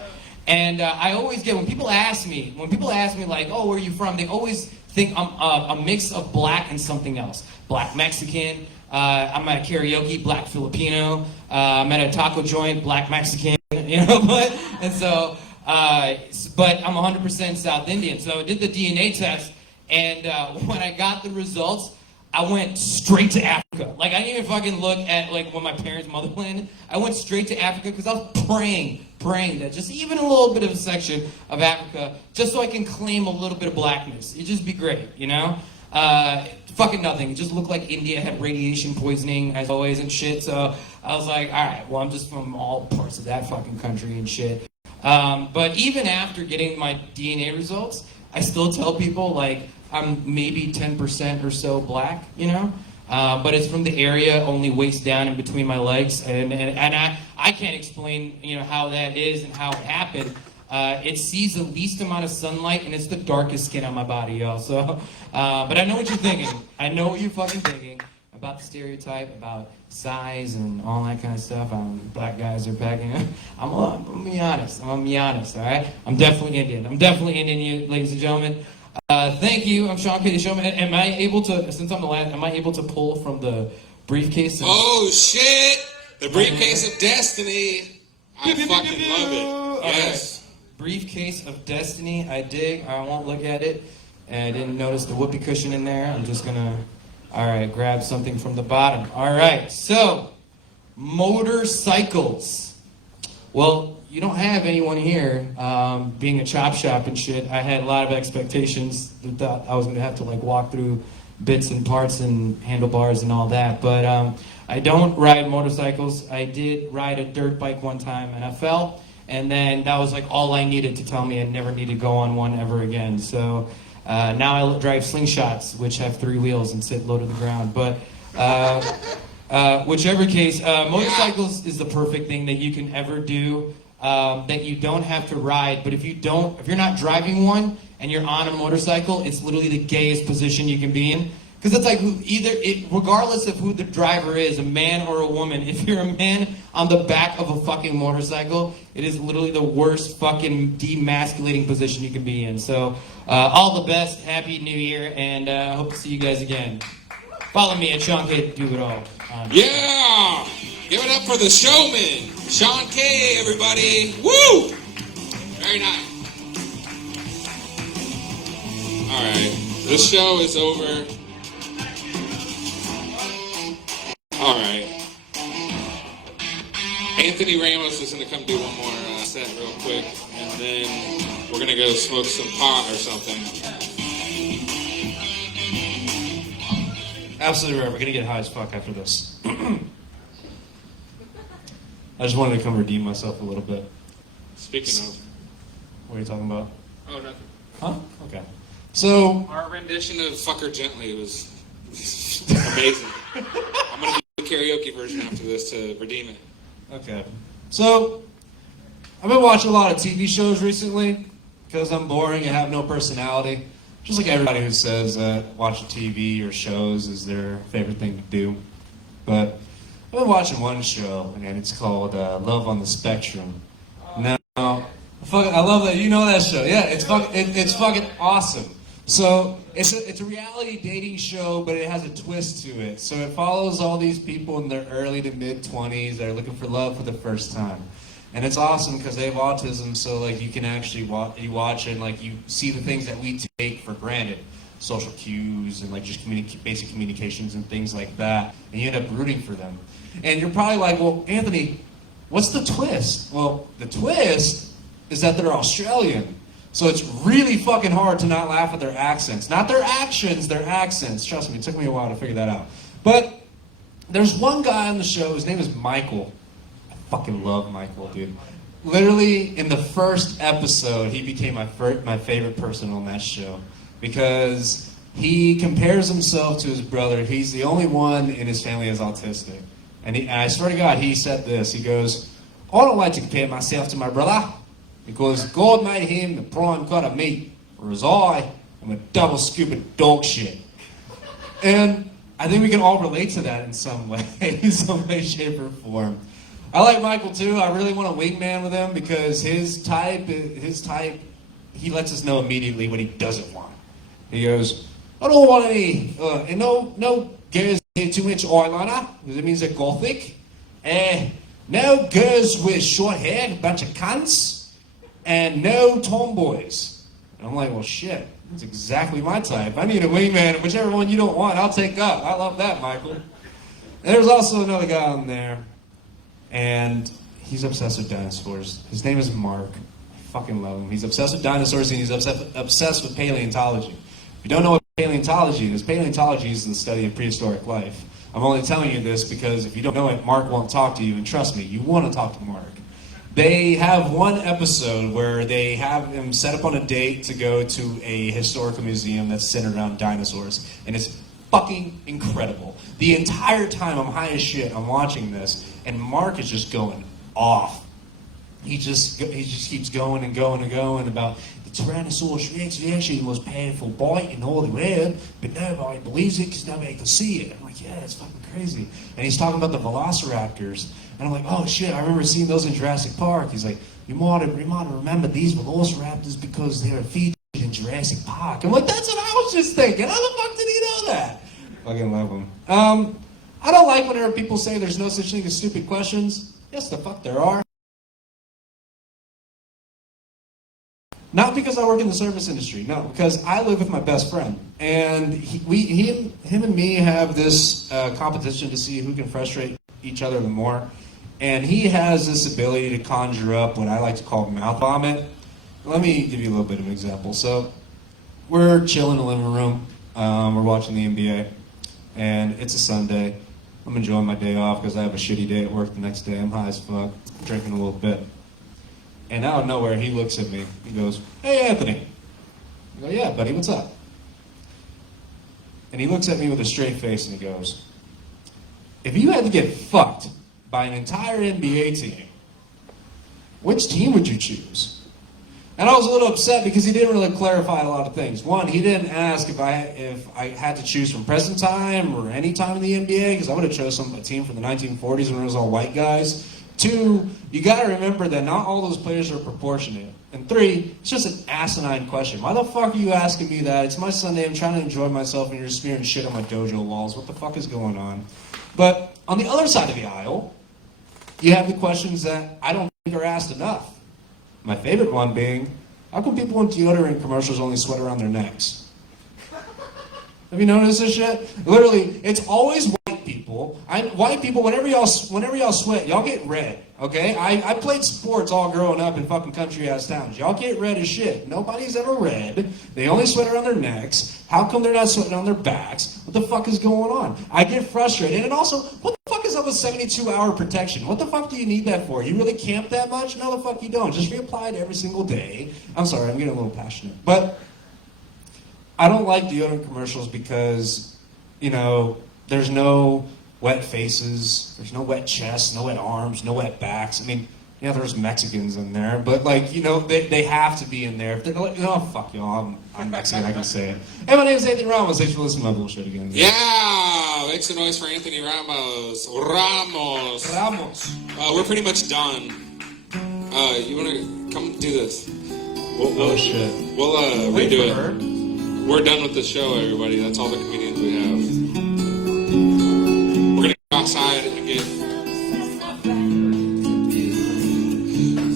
And I always get, when people ask me like, oh, where are you from? They always think I'm a mix of black and something else. Black Mexican, I'm at karaoke, black Filipino, I'm at a taco joint, black Mexican, you know, but I'm 100% South Indian. So I did the DNA test, and when I got the results, I went straight to Africa. Like, I didn't even fucking look at, like, when my parents' motherland. I went straight to Africa because I was praying that just even a little bit of a section of Africa, just so I can claim a little bit of blackness. It'd just be great, you know? Fucking nothing. It just looked like India had radiation poisoning, as always, and shit. So I was like, all right, well, I'm just from all parts of that fucking country and shit. But even after getting my DNA results, I still tell people, like, I'm maybe 10% or so black, you know? But it's from the area only waist down in between my legs. And I can't explain, you know, how that is and how it happened. It sees the least amount of sunlight, and it's the darkest skin on my body, y'all. So, but I know what you're thinking. I know what you're fucking thinking about the stereotype, about size and all that kind of stuff. Black guys are packing. I'm gonna be honest, all right? I'm definitely Indian, ladies and gentlemen. Thank you. I'm Sean K. the Showman. Am I able to, since I'm the last, am I able to pull from the briefcase? Oh shit! The briefcase of destiny. I fucking love it. Yes. Right. Briefcase of destiny. I dig. I won't look at it. And I didn't notice the whoopee cushion in there. I'm just gonna, all right, grab something from the bottom. All right. So, motorcycles. Well, you don't have anyone here. Being a chop shop and shit, I had a lot of expectations that I was going to have to like walk through bits and parts and handlebars and all that. But I don't ride motorcycles. I did ride a dirt bike one time and I fell. And then that was like all I needed to tell me I never need to go on one ever again. So now I drive slingshots, which have 3 wheels and sit low to the ground. But whichever case, motorcycles is the perfect thing that you can ever do. That you don't have to ride, but if you're not driving one and you're on a motorcycle, it's literally the gayest position you can be in. Because it's like regardless of who the driver is, a man or a woman, if you're a man on the back of a fucking motorcycle, it is literally the worst fucking demasculating position you can be in. So, all the best, Happy New Year, and hope to see you guys again. Follow me at Sean K. Do It All. Yeah! Give it up for the showman, Sean K. Everybody, woo! Very nice. All right, this show is over. All right, Anthony Ramos is gonna come do one more set real quick, and then we're gonna go smoke some pot or something. Absolutely right. We're gonna get high as fuck after this. I just wanted to come redeem myself a little bit. Speaking of, What are you talking about? oh nothing. Huh? Okay. So, Our rendition of "Fuck Her Gently" was amazing. I'm gonna do the karaoke version after this to redeem it. okay. So, I've been watching a lot of TV shows recently because I'm boring and have no personality. Just like everybody who says that watching TV or shows is their favorite thing to do. But I've been watching one show, and it's called Love on the Spectrum. Now, I love that. You know that show. Yeah, it's fucking awesome. So, it's a reality dating show, but it has a twist to it. So it follows all these people in their early to mid-20s that are looking for love for the first time. And it's awesome because they have autism, so like you can actually watch and like you see the things that we take for granted, social cues and like just basic communications and things like that, and you end up rooting for them. And you're probably like, well, Anthony, what's the twist? Well, the twist is that they're Australian. So it's really fucking hard to not laugh at their accents. Not their actions, their accents. Trust me, it took me a while to figure that out. But there's one guy on the show, his name is Michael. I fucking love Michael, dude. Literally, in the first episode, he became my favorite person on that show. Because he compares himself to his brother. He's the only one in his family that's autistic. And I swear to God, he said this. He goes, I don't like to compare myself to my brother. Because God made him the prime cut of meat, whereas I am a double scoop of dog shit. And I think we can all relate to that in some way, shape, or form. I like Michael too. I really want a wingman with him because his type, he lets us know immediately what he doesn't want. He goes, I don't want any, no girls here too much eyeliner, because it means they're gothic. No girls with short hair, a bunch of cunts. And no tomboys. And I'm like, well, shit, that's exactly my type. I need a wingman, whichever one you don't want, I'll take up. I love that, Michael. And there's also another guy on there, and he's obsessed with dinosaurs. His name is Mark. I fucking love him. He's obsessed with dinosaurs, and he's obsessed with paleontology. If you don't know what paleontology is the study of prehistoric life. I'm only telling you this because if you don't know it, Mark won't talk to you, and trust me, you want to talk to Mark. They have one episode where they have him set up on a date to go to a historical museum that's centered around dinosaurs. And it's fucking incredible. The entire time I'm high as shit, I'm watching this, and Mark is just going off. He just keeps going and going and going about the Tyrannosaurus Rex is actually the most powerful bite in all the world, but nobody believes it because nobody can see it. I'm like, yeah, it's fucking crazy. And he's talking about the velociraptors. And I'm like, oh shit, I remember seeing those in Jurassic Park. He's like, you might remember these velociraptors because they were featured in Jurassic Park. I'm like, that's what I was just thinking. How the fuck did he know that? Fucking love him. I don't like whenever people say there's no such thing as stupid questions. Yes, the fuck there are. Not because I work in the service industry, no, because I live with my best friend. And him and me have this competition to see who can frustrate each other the more. And he has this ability to conjure up what I like to call mouth vomit. Let me give you a little bit of an example. So we're chilling in the living room. We're watching the NBA. And it's a Sunday. I'm enjoying my day off because I have a shitty day at work the next day. I'm high as fuck, drinking a little bit. And out of nowhere, he looks at me. He goes, hey, Anthony. I go, yeah, buddy, what's up? And he looks at me with a straight face and he goes, if you had to get fucked by an entire NBA team, which team would you choose? And I was a little upset because he didn't really clarify a lot of things. One, he didn't ask if I had to choose from present time or any time in the NBA, because I would have chosen a team from the 1940s when it was all white guys. Two, you got to remember that not all those players are proportionate. And three, it's just an asinine question. Why the fuck are you asking me that? It's my Sunday, I'm trying to enjoy myself, and you're smearing shit on my dojo walls. What the fuck is going on? But on the other side of the aisle, you have the questions that I don't think are asked enough. My favorite one being, how come people in deodorant commercials only sweat around their necks? Have you noticed this shit? Literally, it's always white people. White people, whenever y'all sweat, y'all get red, okay? I played sports all growing up in fucking country-ass towns. Y'all get red as shit. Nobody's ever red. They only sweat around their necks. How come they're not sweating on their backs? What the fuck is going on? I get frustrated. And also, what the fuck is up with 72-hour protection? What the fuck do you need that for? You really camp that much? No, the fuck you don't. Just reapply it every single day. I'm sorry, I'm getting a little passionate. But I don't like deodorant commercials because, you know, there's no wet faces, there's no wet chests, no wet arms, no wet backs. I mean, yeah, there's Mexicans in there, but like, you know, they have to be in there. If they're like, oh, fuck y'all, I'm Mexican, I can say it. Hey, my name's Anthony Ramos. Thanks for listening to my bullshit again. Yeah! Make some noise for Anthony Ramos. Ramos. We're pretty much done. You want to come do this? Oh, shit. We'll redo it. We're done with the show, everybody. That's all the comedians we have. We're going to go outside again.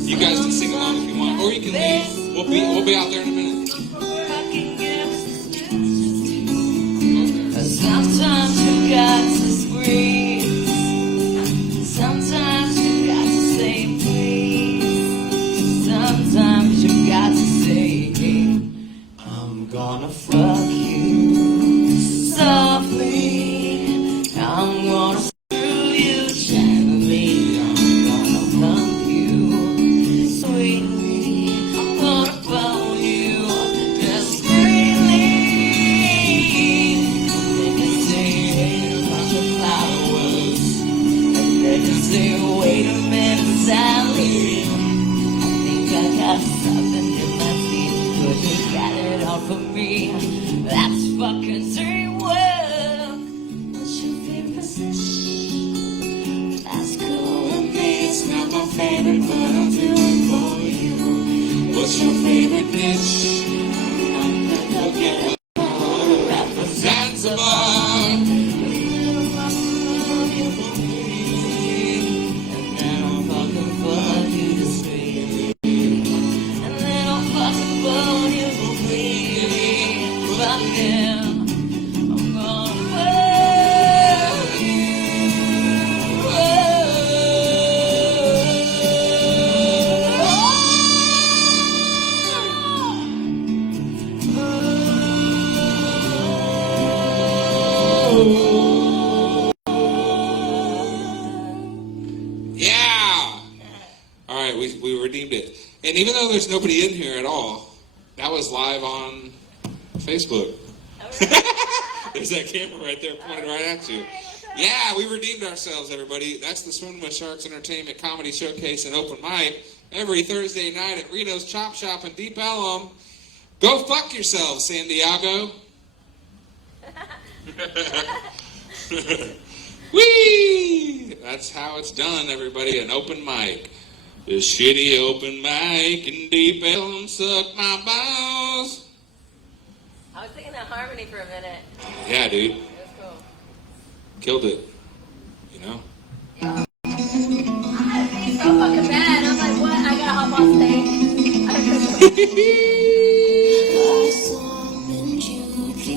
You guys can sing along if you want, or you can leave. We'll be out there in a minute. Sometimes you got to squeeze. Sometimes you got to say please. Sometimes you got to say gonna fuck you softly. I'm gonna screw you gently. I'm gonna pump you sweetly. I'm gonna bone you discreetly. They can say a bunch of flowers. They can say, wait a minute, Sally. I think I got something in my feet. Could you got it all for me? That's fucking teamwork. What's your favorite position? That's cool with me. It's not my favorite, but I'll do it for you. What's your favorite dish? I'm gonna get it. Represents a bar. Yeah! Alright, we redeemed it. And even though there's nobody in here at all, that was live on Facebook. There's that camera right there pointed right at you. Yeah, we redeemed ourselves, everybody. That's the Swimming with Sharks Entertainment Comedy Showcase and Open Mic every Thursday night at Reno's Chop Shop in Deep Ellum. Go fuck yourselves, San Diego. Whee! That's how it's done, everybody. An open mic. This shitty open mic in Deep Ellum suck my balls. I was singing that harmony for a minute. Yeah, dude. It was cool. Killed it. You know? I feel so fucking bad. I'm like, what? I gotta hop on stage. I gotta